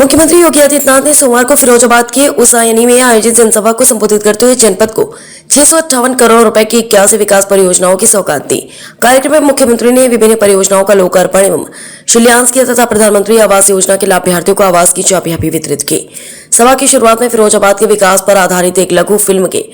मुख्यमंत्री योगी आदित्यनाथ ने सोमवार को फिरोजाबाद के उसायनी में आयोजित जनसभा को संबोधित करते हुए जनपद को 658 करोड़ रुपए की 81 विकास परियोजनाओं की सौगात दी। कार्यक्रम में मुख्यमंत्री ने विभिन्न परियोजनाओं का लोकार्पण एवं शिलान्यास किया तथा प्रधानमंत्री आवास योजना के लाभार्थियों को आवास की चाबियां भी वितरित की। सभा की शुरुआत में फिरोजाबाद के विकास पर आधारित एक लघु फिल्म के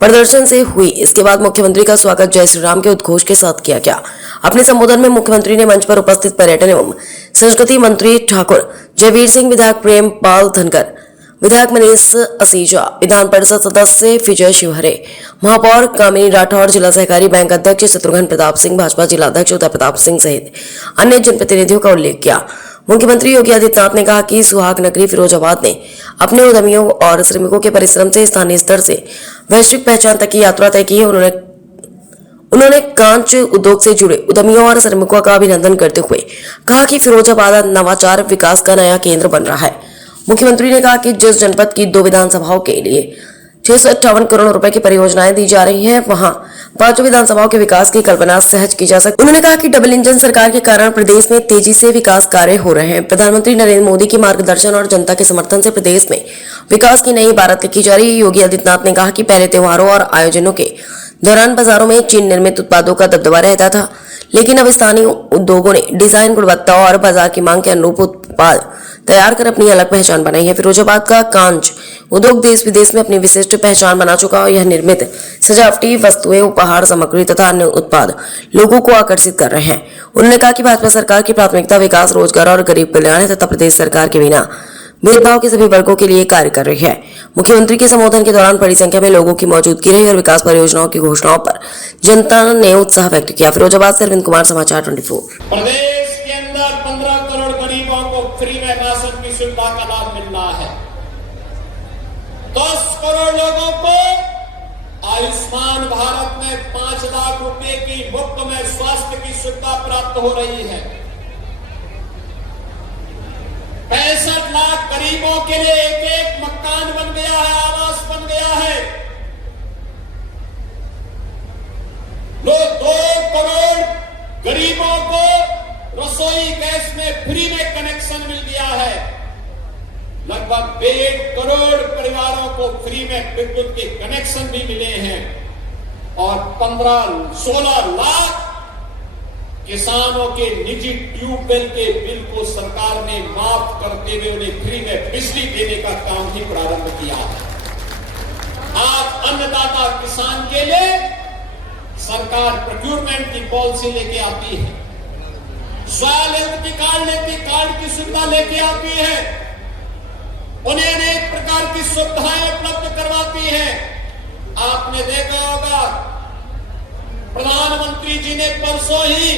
प्रदर्शन से हुई। इसके बाद मुख्यमंत्री का स्वागत जय श्री राम के उद्घोष के साथ किया गया। अपने संबोधन में मुख्यमंत्री ने मंच पर उपस्थित पर्यटन एवं संस्कृति मंत्री ठाकुर जयवीर सिंह, विधायक प्रेम पाल धनकर, विधायक मनीष असीजा, विधान परिषद सदस्य विजय शिवहरे, महापौर कामिनी राठौर, जिला सहकारी बैंक अध्यक्ष शत्रुघ्न प्रताप सिंह, भाजपा जिला अध्यक्ष उदय प्रताप सिंह सहित अन्य जनप्रतिनिधियों का उल्लेख किया। मुख्यमंत्री योगी आदित्यनाथ ने कहा कि सुहाग नगरी फिरोजाबाद ने अपने उद्यमियों और श्रमिकों के परिश्रम से स्थानीय स्तर से वैश्विक पहचान तक की यात्रा तय की है। उन्होंने कांच उद्योग से जुड़े उद्यमियों और श्रमिकों का अभिनंदन करते हुए कहा कि फिरोजाबाद नवाचार विकास का नया केंद्र बन रहा है। मुख्यमंत्री ने कहा कि जिस जनपद की 2 विधानसभाओं के लिए 658 करोड़ रुपए की परियोजनाएं दी जा रही हैं, वहां 5 विधानसभाओं के विकास की कल्पना सहज की जा सकती। उन्होंने कहा कि डबल इंजन सरकार के कारण प्रदेश में तेजी से विकास कार्य हो रहे हैं। प्रधानमंत्री नरेंद्र मोदी की मार्गदर्शन और जनता के समर्थन से प्रदेश में विकास की नई इबारत लिखी जा रही है। योगी आदित्यनाथ ने कहा कि पहले त्योहारों और आयोजनों के दौरान बाजारों में चीन निर्मित उत्पादों का दबदबा रहता था, लेकिन अब स्थानीय उद्योगों ने डिजाइन, गुणवत्ता और बाजार की मांग के अनुरूप उत्पाद तैयार कर अपनी अलग पहचान बनाई है। फिरोजाबाद का कांच उद्योग देश विदेश में अपनी विशिष्ट पहचान बना चुका है। यह निर्मित सजावटी वस्तुएं, उपहार सामग्री तथा अन्य उत्पाद लोगों को आकर्षित कर रहे हैं। उन्होंने कहा कि भाजपा सरकार की प्राथमिकता विकास, रोजगार और गरीब कल्याण है तथा प्रदेश सरकार के बिना भेदभाव के सभी वर्गों के लिए कार्य कर रही है। मुख्यमंत्री के संबोधन के दौरान बड़ी संख्या में लोगों की मौजूदगी रही और विकास परियोजनाओं की घोषणाओं पर जनता ने उत्साह व्यक्त किया। फिरोजाबाद से अरविंद कुमार, समाचार 24। प्रदेश के अंदर 15 करोड़ गरीबों को फ्री में राशन की सुविधा का लाभ मिल रहा है। 10 करोड़ लोगों को आयुष्मान भारत में 5 लाख रुपए की मुफ्त में स्वास्थ्य की सुविधा प्राप्त हो रही है। 65 लाख गरीबों के लिए एक मकान बन गया है, आवास बन गया है। 2 करोड़ गरीबों को रसोई गैस में फ्री में कनेक्शन मिल गया है। लगभग 1.5 करोड़ परिवारों को फ्री में विद्युत के कनेक्शन भी मिले हैं और 15-16 लाख किसानों के निजी ट्यूबवेल के बिल को सरकार ने माफ करते हुए उन्हें फ्री में बिजली देने का काम भी प्रारंभ किया है। आज अन्नदाता किसान के लिए सरकार प्रोक्योरमेंट की पॉलिसी लेके आती है, स्वावलंबी कार्ड की सुविधा लेके आती है, उन्हें अनेक प्रकार की सुविधाएं उपलब्ध करवाती है। आपने देखा होगा प्रधानमंत्री जी ने परसों ही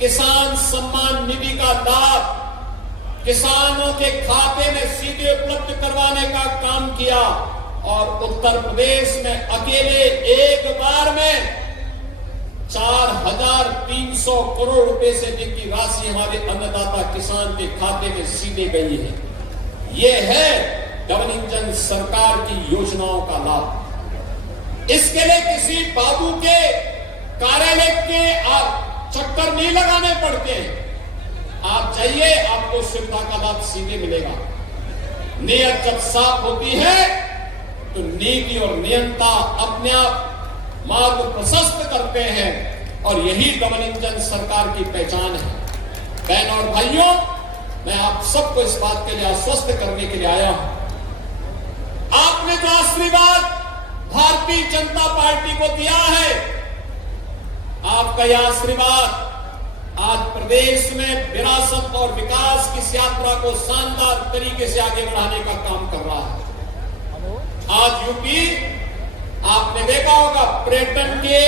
किसान सम्मान निधि का लाभ किसानों के खाते में सीधे उपलब्ध करवाने का काम किया और उत्तर प्रदेश में अकेले एक बार में 4,300 करोड़ रुपए से अधिक की राशि हमारे अन्नदाता किसान के खाते में सीधे गई है। यह है डबल इंजन सरकार की योजनाओं का लाभ। इसके लिए किसी बाबू के कार्यालय के चक्कर नहीं लगाने पड़ते हैं। आप जाइए, आपको सुविधा का लाभ सीधे मिलेगा। नियत जब साफ होती है तो नीति और नियंता अपने आप मार्ग प्रशस्त करते हैं और यही डबल इंजन सरकार की पहचान है। बहनों और भाइयों, मैं आप सबको इस बात के लिए आश्वस्त करने के लिए आया हूं। आपने जो आशीर्वाद भारतीय जनता पार्टी को दिया है, आपका यह आशीर्वाद आज प्रदेश में विरासत और विकास की इस यात्रा को शानदार तरीके से आगे बढ़ाने का काम कर रहा है। आज यूपी, आपने देखा होगा, पर्यटन के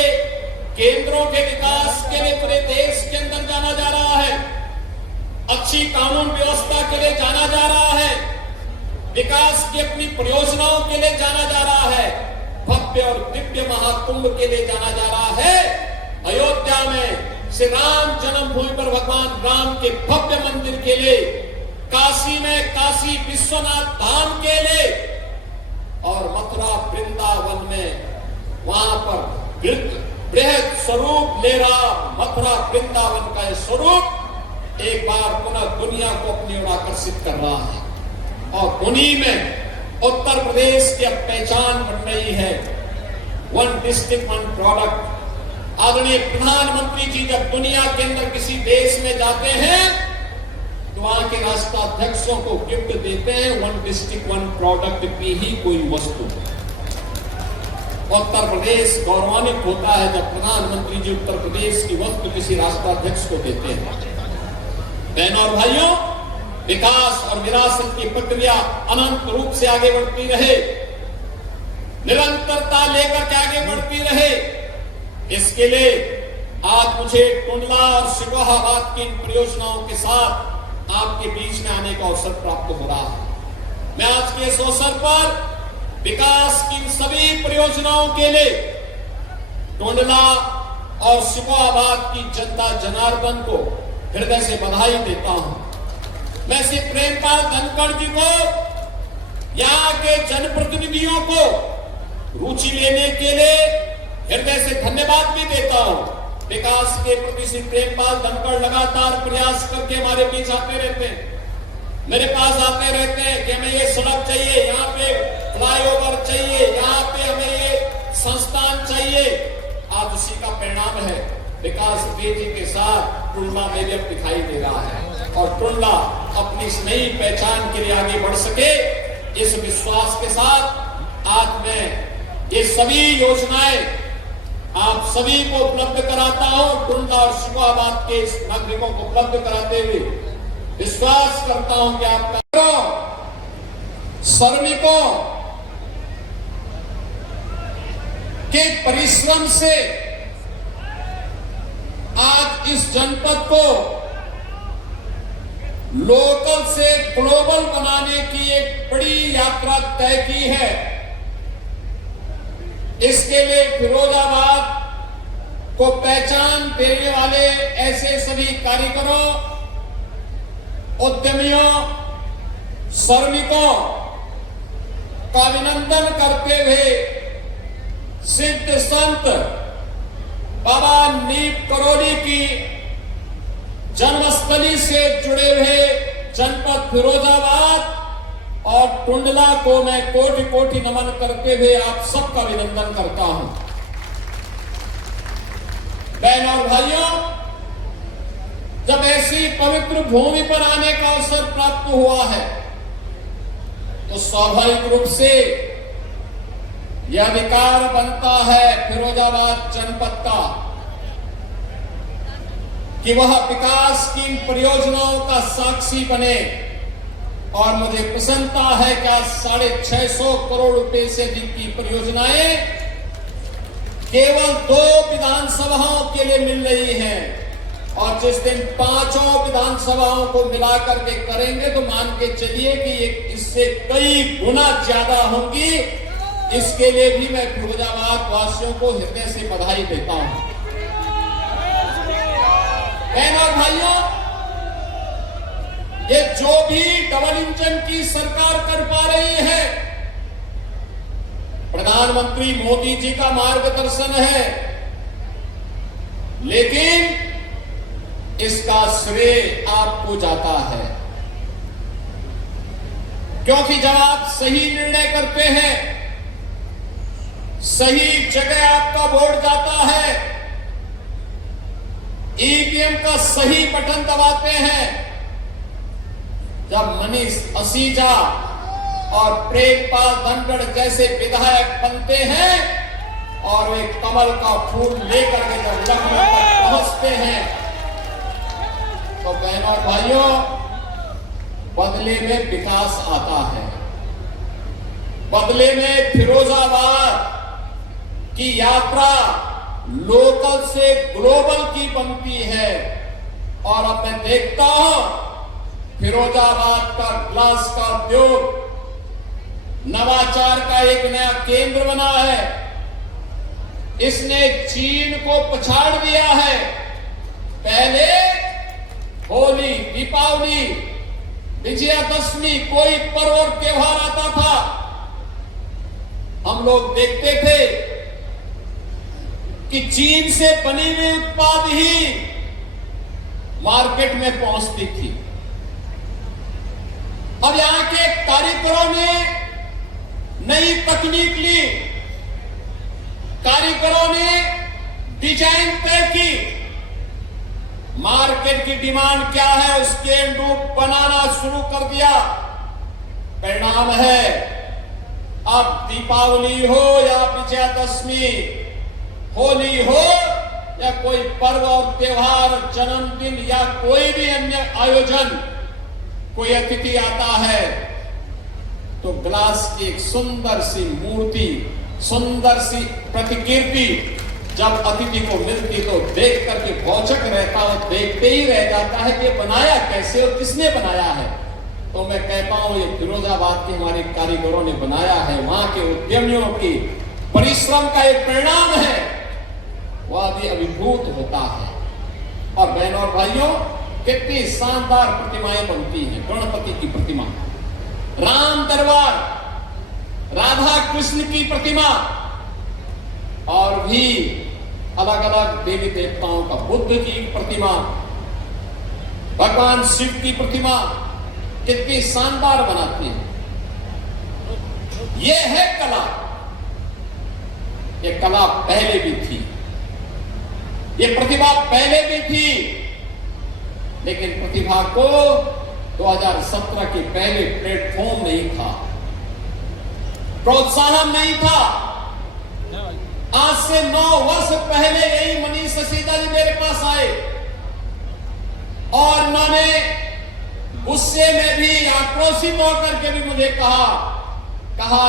केंद्रों के विकास के लिए पूरे देश के अंदर जाना जा रहा है। अच्छी कानून व्यवस्था के लिए जाना जा रहा है। विकास की अपनी परियोजनाओं के लिए जाना जा रहा है। भव्य और दिव्य महाकुंभ के लिए जाना जा रहा है। अयोध्या में श्री राम जन्मभूमि पर भगवान राम के भव्य मंदिर के लिए, काशी में काशी विश्वनाथ धाम के लिए और मथुरा वृंदावन में वहां पर बृहद स्वरूप ले रहा मथुरा वृंदावन का यह स्वरूप एक बार पुनः दुनिया को अपनी ओर आकर्षित कर रहा है। और उन्हीं में उत्तर प्रदेश की अब पहचान बन रही है, वन डिस्ट्रिक्ट वन प्रोडक्ट। आदरणीय प्रधानमंत्री जी जब दुनिया के अंदर किसी देश में जाते हैं तो वहां के राष्ट्राध्यक्षों को गिफ्ट देते हैं वन डिस्ट्रिक्ट वन प्रोडक्ट की ही कोई वस्तु। उत्तर प्रदेश गौरवान्वित होता है जब प्रधानमंत्री जी उत्तर प्रदेश की वस्तु किसी राष्ट्राध्यक्ष को देते हैं। बहनों और भाइयों, विकास और विरासत की प्रक्रिया अनंत रूप से आगे बढ़ती रहे, निरंतरता लेकर के आगे बढ़ती रहे। इसके लिए आज मुझे टुंडला और सिकोहाबाद की इन परियोजनाओं के साथ आपके बीच में आने का अवसर प्राप्त हो रहा है। मैं आज के इस अवसर पर विकास की सभी परियोजनाओं के लिए टुंडला और सिकोहाबाद की जनता जनार्दन को हृदय से बधाई देता हूं। मैं श्री प्रेमपाल धनखड़ जी को, यहां के जनप्रतिनिधियों को रुचि लेने के लिए हृदय से धन्यवाद भी देता हूं। विकास के प्रति श्री प्रेमपाल धनखड़ लगातार प्रयास करके हमारे बीच आते रहते हैं, मेरे पास आते रहते हैं कि हमें ये सड़क चाहिए, यहाँ पे फ्लाईओवर चाहिए, यहाँ पे हमें ये संस्थान चाहिए। आज उसी का परिणाम है विकास तेजी के साथ टुंडला में भी अब दिखाई दे रहा है और टुंडला अपनी इस नई पहचान के लिए आगे बढ़ सके, इस विश्वास के साथ आज मैं ये सभी योजनाएं आप सभी को उपलब्ध कराता हूं। टुंडला और सिकोहाबाद के इस नागरिकों को उपलब्ध कराते हुए विश्वास करता हूं कि आपका श्रमिकों के परिश्रम से आज इस जनपद को लोकल से ग्लोबल बनाने की एक बड़ी यात्रा तय की है। इसके लिए फिरोजाबाद को पहचान देने वाले ऐसे सभी कारीगरों, उद्यमियों, श्रमिकों का अभिनंदन करते हुए सिद्ध संत बाबा नीप करोली की जन्मस्थली से जुड़े हुए जनपद फिरोजाबाद और टुंडला को मैं कोटि कोटि नमन करते हुए आप सबका अभिनंदन करता हूं। बहनों और भाइयों, जब ऐसी पवित्र भूमि पर आने का अवसर प्राप्त हुआ है तो स्वाभाविक रूप से यह अधिकार बनता है फिरोजाबाद जनपद का कि वह विकास की परियोजनाओं का साक्षी बने। और मुझे प्रसन्नता है कि आज 650 करोड़ रुपए से अधिक की परियोजनाएं केवल 2 विधानसभाओं के लिए मिल रही हैं और जिस दिन 5 विधानसभाओं को मिलाकर के करेंगे तो मान के चलिए कि ये इससे कई गुना ज्यादा होंगी। इसके लिए भी मैं फिरोजाबाद वासियों को हृदय से बधाई देता हूं। बहनों और भाइयों, ये जो भी डबल इंजन की सरकार कर पा रही है, प्रधानमंत्री मोदी जी का मार्गदर्शन है, लेकिन इसका श्रेय आपको जाता है, क्योंकि जब आप सही निर्णय करते हैं, सही जगह आपका वोट जाता है, ईवीएम का सही बटन दबाते हैं, जब मनीष असीजा और प्रेमपाल धनखड़ जैसे विधायक बनते हैं और वे कमल का फूल लेकर के जब लखनऊ तक पहुंचते हैं तो बहनों और भाइयों, बदले में विकास आता है, बदले में फिरोजाबाद की यात्रा लोकल से ग्लोबल की बनती है। और अब मैं देखता हूं फिरोजाबाद का ग्लास का उद्योग नवाचार का एक नया केंद्र बना है। इसने चीन को पछाड़ दिया है। पहले होली, दीपावली, विजयादशमी कोई पर्व और त्योहार आता था, हम लोग देखते थे कि चीन से बनी हुई उत्पाद ही मार्केट में पहुंचती थी। अब यहां के कारीगरों ने नई तकनीक ली, कारीगरों ने डिजाइन तय की, मार्केट की डिमांड क्या है उसके अनुरूप बनाना शुरू कर दिया। परिणाम है अब दीपावली हो या विजयादशमी, होली हो या कोई पर्व और त्योहार, जन्मदिन या कोई भी अन्य आयोजन, कोई अतिथि आता है तो ग्लास की एक सुंदर सी मूर्ति, सुंदर सी प्रतिकृति जब अतिथि को मिलती तो देख करके भौचक रहता और देखते ही रह जाता है कि बनाया कैसे और किसने बनाया है। तो मैं कहता हूं ये फिरोजाबाद के हमारे कारीगरों ने बनाया है, वहां के उद्यमियों की परिश्रम का एक परिणाम है, वह भी अभिभूत होता है। और बहनों और भाइयों, कितनी शानदार प्रतिमाएं बनती हैं। गणपति की प्रतिमा, राम दरबार, राधा कृष्ण की प्रतिमा और भी अलग अलग देवी देवताओं का, बुद्ध की प्रतिमा, भगवान शिव की प्रतिमा कितनी शानदार बनाती है। यह है कला। यह कला पहले भी थी, यह प्रतिभा पहले भी थी, लेकिन प्रतिभा को 2017 के पहले प्लेटफॉर्म नहीं था, प्रोत्साहन नहीं था। आज से 9 वर्ष पहले यही मनीष सिसोदिया जी मेरे पास आए और उन्होंने गुस्से में भी, आक्रोशित होकर के भी मुझे कहा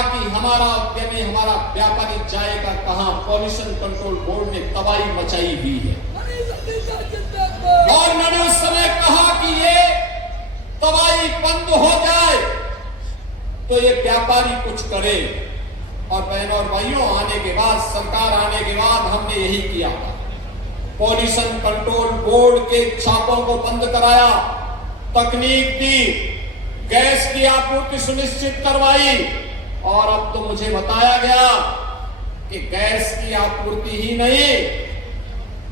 कि हमारा उद्यमी, हमारा व्यापारी जाएगा कहां? पॉल्यूशन कंट्रोल बोर्ड ने तबाही मचाई हुई है। और मैंने उस समय कहा कि ये तबाही बंद हो जाए तो ये व्यापारी कुछ करे। और बहनों और भाइयों, आने के बाद, सरकार आने के बाद हमने यही किया। पॉल्यूशन कंट्रोल बोर्ड के छापों को बंद कराया, तकनीक दी, गैस की आपूर्ति सुनिश्चित करवाई और अब तो मुझे बताया गया कि गैस की आपूर्ति ही नहीं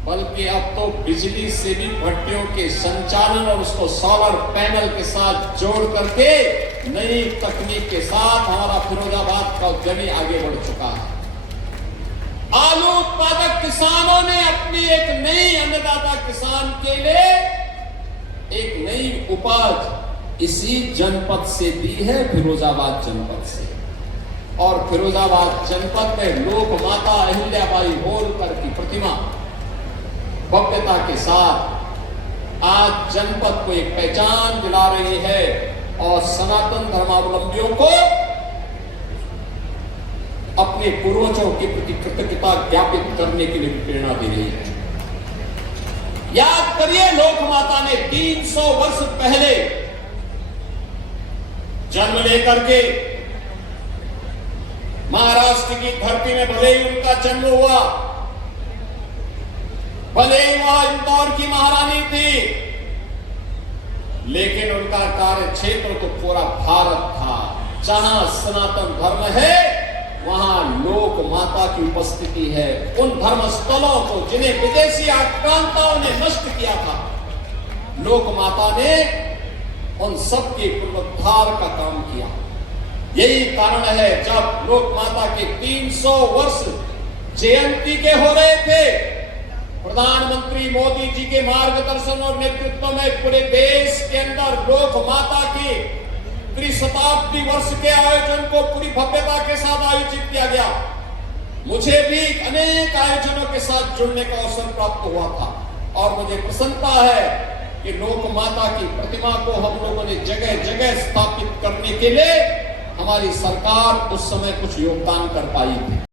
बल्कि अब तो बिजली से भी भट्टियों के संचालन और उसको सोलर पैनल के साथ जोड़ करके नई तकनीक के साथ हमारा फिरोजाबाद का उद्यमी आगे बढ़ चुका है। आलू उत्पादक किसानों ने अपनी एक नई, अन्नदाता किसान के लिए एक नई उपज इसी जनपद से दी है, फिरोजाबाद जनपद से। और फिरोजाबाद जनपद में लोक माता अहिल्याबाई होलकर की प्रतिमा भव्यता के साथ आज जनपद को एक पहचान दिला रही है और सनातन धर्मावलंबियों को अपने पूर्वजों के प्रति कृतज्ञता ज्ञापित करने के लिए प्रेरणा दे रही है। याद करिए, लोक माता ने 300 वर्ष पहले जन्म लेकर के महाराष्ट्र की धरती में भले ही उनका जन्म हुआ, भले ही वह इंदौर की महारानी थी, लेकिन उनका कार्य क्षेत्र तो पूरा भारत था। जहां सनातन धर्म है वहां लोक माता की उपस्थिति है। उन धर्म स्थलों को जिन्हें विदेशी आक्रांताओं ने नष्ट किया था, लोक माता ने उन सब के पुनरुद्धार का काम किया। यही कारण है जब लोक माता के 300 वर्ष जयंती के हो रहे थे, प्रधानमंत्री मोदी जी के मार्गदर्शन और नेतृत्व में पूरे देश के अंदर लोक माता की त्रिशताब्दी वर्ष के आयोजन को पूरी भव्यता के साथ आयोजित किया गया। मुझे भी अनेक आयोजनों के साथ जुड़ने का अवसर प्राप्त हुआ था और मुझे प्रसन्नता है कि लोक माता की प्रतिमा को हम लोगों ने जगह जगह स्थापित करने के लिए हमारी सरकार उस समय कुछ योगदान कर पाई थी।